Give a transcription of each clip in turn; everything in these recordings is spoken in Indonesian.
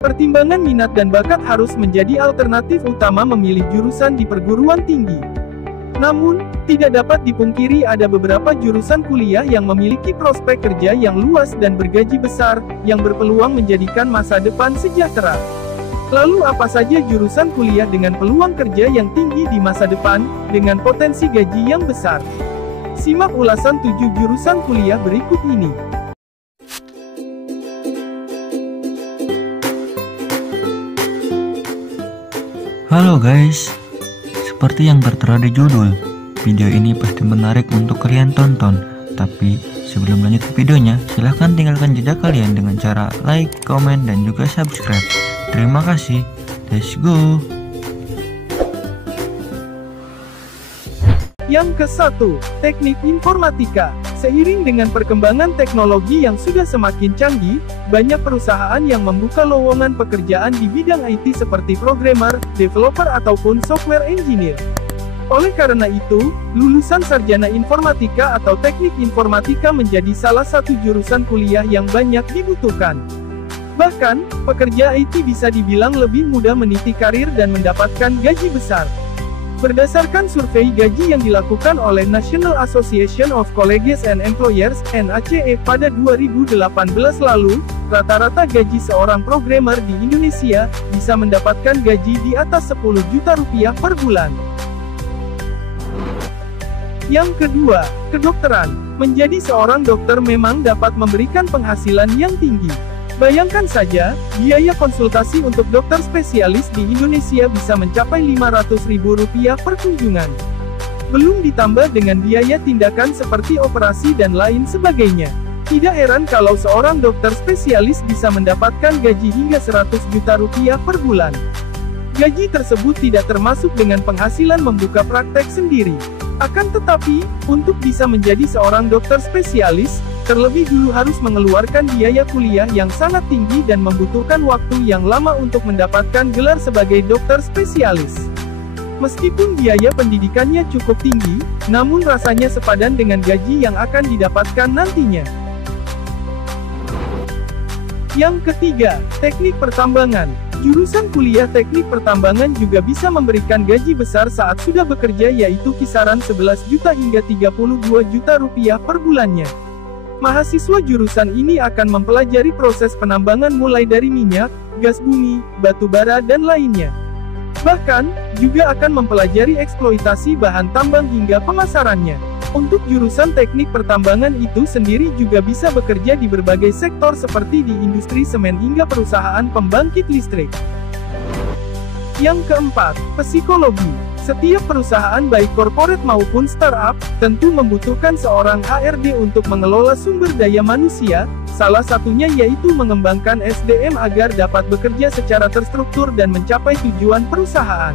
Pertimbangan minat dan bakat harus menjadi alternatif utama memilih jurusan di perguruan tinggi. Namun, tidak dapat dipungkiri ada beberapa jurusan kuliah yang memiliki prospek kerja yang luas dan bergaji besar, yang berpeluang menjadikan masa depan sejahtera. Lalu apa saja jurusan kuliah dengan peluang kerja yang tinggi di masa depan, dengan potensi gaji yang besar? Simak ulasan 7 jurusan kuliah berikut ini. Halo guys, seperti yang tertera di judul, video ini pasti menarik untuk kalian tonton. Tapi sebelum lanjut ke videonya, silahkan tinggalkan jejak kalian dengan cara like, komen, dan juga subscribe. Terima kasih, let's go! Yang ke-1, Teknik Informatika. Seiring dengan perkembangan teknologi yang sudah semakin canggih, banyak perusahaan yang membuka lowongan pekerjaan di bidang IT seperti programmer, developer ataupun software engineer. Oleh karena itu, lulusan sarjana informatika atau teknik informatika menjadi salah satu jurusan kuliah yang banyak dibutuhkan. Bahkan, pekerja IT bisa dibilang lebih mudah meniti karir dan mendapatkan gaji besar. Berdasarkan survei gaji yang dilakukan oleh National Association of Colleges and Employers, NACE, pada 2018 lalu, rata-rata gaji seorang programmer di Indonesia bisa mendapatkan gaji di atas 10 juta rupiah per bulan. Yang kedua, kedokteran. Menjadi seorang dokter memang dapat memberikan penghasilan yang tinggi. Bayangkan saja, biaya konsultasi untuk dokter spesialis di Indonesia bisa mencapai Rp500.000 per kunjungan. Belum ditambah dengan biaya tindakan seperti operasi dan lain sebagainya. Tidak heran kalau seorang dokter spesialis bisa mendapatkan gaji hingga Rp100 juta per bulan. Gaji tersebut tidak termasuk dengan penghasilan membuka praktek sendiri. Akan tetapi, untuk bisa menjadi seorang dokter spesialis, terlebih dulu harus mengeluarkan biaya kuliah yang sangat tinggi dan membutuhkan waktu yang lama untuk mendapatkan gelar sebagai dokter spesialis. Meskipun biaya pendidikannya cukup tinggi, namun rasanya sepadan dengan gaji yang akan didapatkan nantinya. Yang ketiga, teknik pertambangan. Jurusan kuliah teknik pertambangan juga bisa memberikan gaji besar saat sudah bekerja, yaitu kisaran 11 juta hingga 32 juta rupiah per bulannya. Mahasiswa jurusan ini akan mempelajari proses penambangan mulai dari minyak, gas bumi, batu bara dan lainnya. Bahkan, juga akan mempelajari eksploitasi bahan tambang hingga pemasarannya. Untuk jurusan teknik pertambangan itu sendiri juga bisa bekerja di berbagai sektor seperti di industri semen hingga perusahaan pembangkit listrik. Yang keempat, psikologi. Setiap perusahaan baik korporat maupun startup, tentu membutuhkan seorang HRD untuk mengelola sumber daya manusia, salah satunya yaitu mengembangkan SDM agar dapat bekerja secara terstruktur dan mencapai tujuan perusahaan.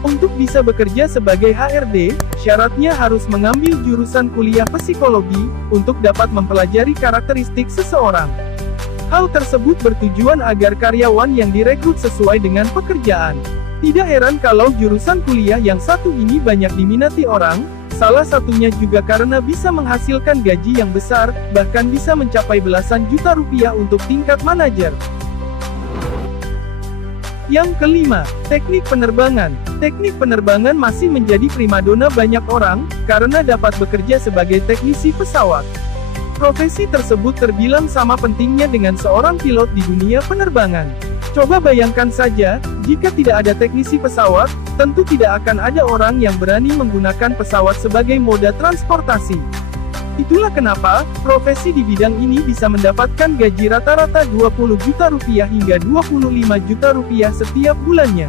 Untuk bisa bekerja sebagai HRD, syaratnya harus mengambil jurusan kuliah psikologi, untuk dapat mempelajari karakteristik seseorang. Hal tersebut bertujuan agar karyawan yang direkrut sesuai dengan pekerjaan. Tidak heran kalau jurusan kuliah yang satu ini banyak diminati orang, salah satunya juga karena bisa menghasilkan gaji yang besar, bahkan bisa mencapai belasan juta rupiah untuk tingkat manajer. Yang kelima, teknik penerbangan. Teknik penerbangan masih menjadi primadona banyak orang, karena dapat bekerja sebagai teknisi pesawat. Profesi tersebut terbilang sama pentingnya dengan seorang pilot di dunia penerbangan. Coba bayangkan saja, jika tidak ada teknisi pesawat, tentu tidak akan ada orang yang berani menggunakan pesawat sebagai moda transportasi. Itulah kenapa, profesi di bidang ini bisa mendapatkan gaji rata-rata 20 juta rupiah hingga 25 juta rupiah setiap bulannya.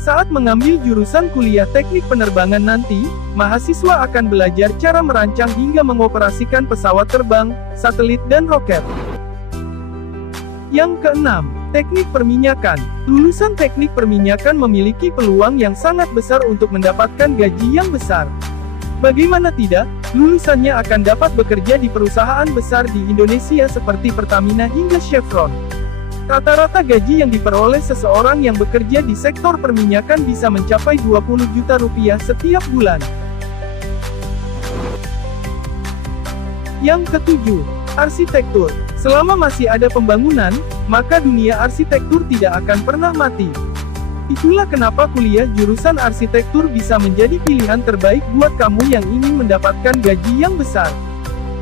Saat mengambil jurusan kuliah teknik penerbangan nanti, mahasiswa akan belajar cara merancang hingga mengoperasikan pesawat terbang, satelit dan roket. Yang keenam, teknik perminyakan. Lulusan teknik perminyakan memiliki peluang yang sangat besar untuk mendapatkan gaji yang besar. Bagaimana tidak, lulusannya akan dapat bekerja di perusahaan besar di Indonesia seperti Pertamina hingga Chevron. Rata-rata gaji yang diperoleh seseorang yang bekerja di sektor perminyakan bisa mencapai 20 juta rupiah setiap bulan. Yang ketujuh, arsitektur. Selama masih ada pembangunan, maka dunia arsitektur tidak akan pernah mati. Itulah kenapa kuliah jurusan arsitektur bisa menjadi pilihan terbaik buat kamu yang ingin mendapatkan gaji yang besar.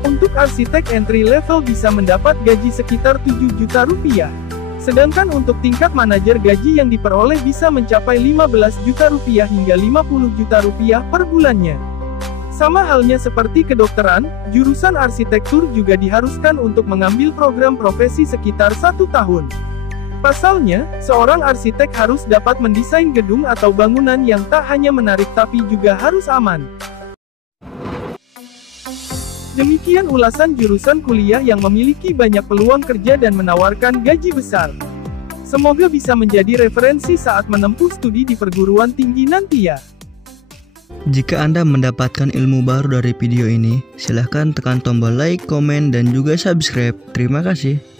Untuk arsitek entry level bisa mendapat gaji sekitar 7 juta rupiah. Sedangkan untuk tingkat manajer gaji yang diperoleh bisa mencapai 15 juta rupiah hingga 50 juta rupiah per bulannya. Sama halnya seperti kedokteran, jurusan arsitektur juga diharuskan untuk mengambil program profesi sekitar 1 tahun. Pasalnya, seorang arsitek harus dapat mendesain gedung atau bangunan yang tak hanya menarik tapi juga harus aman. Demikian ulasan jurusan kuliah yang memiliki banyak peluang kerja dan menawarkan gaji besar. Semoga bisa menjadi referensi saat menempuh studi di perguruan tinggi nanti ya. Jika Anda mendapatkan ilmu baru dari video ini, silahkan tekan tombol like, komen, dan juga subscribe. Terima kasih.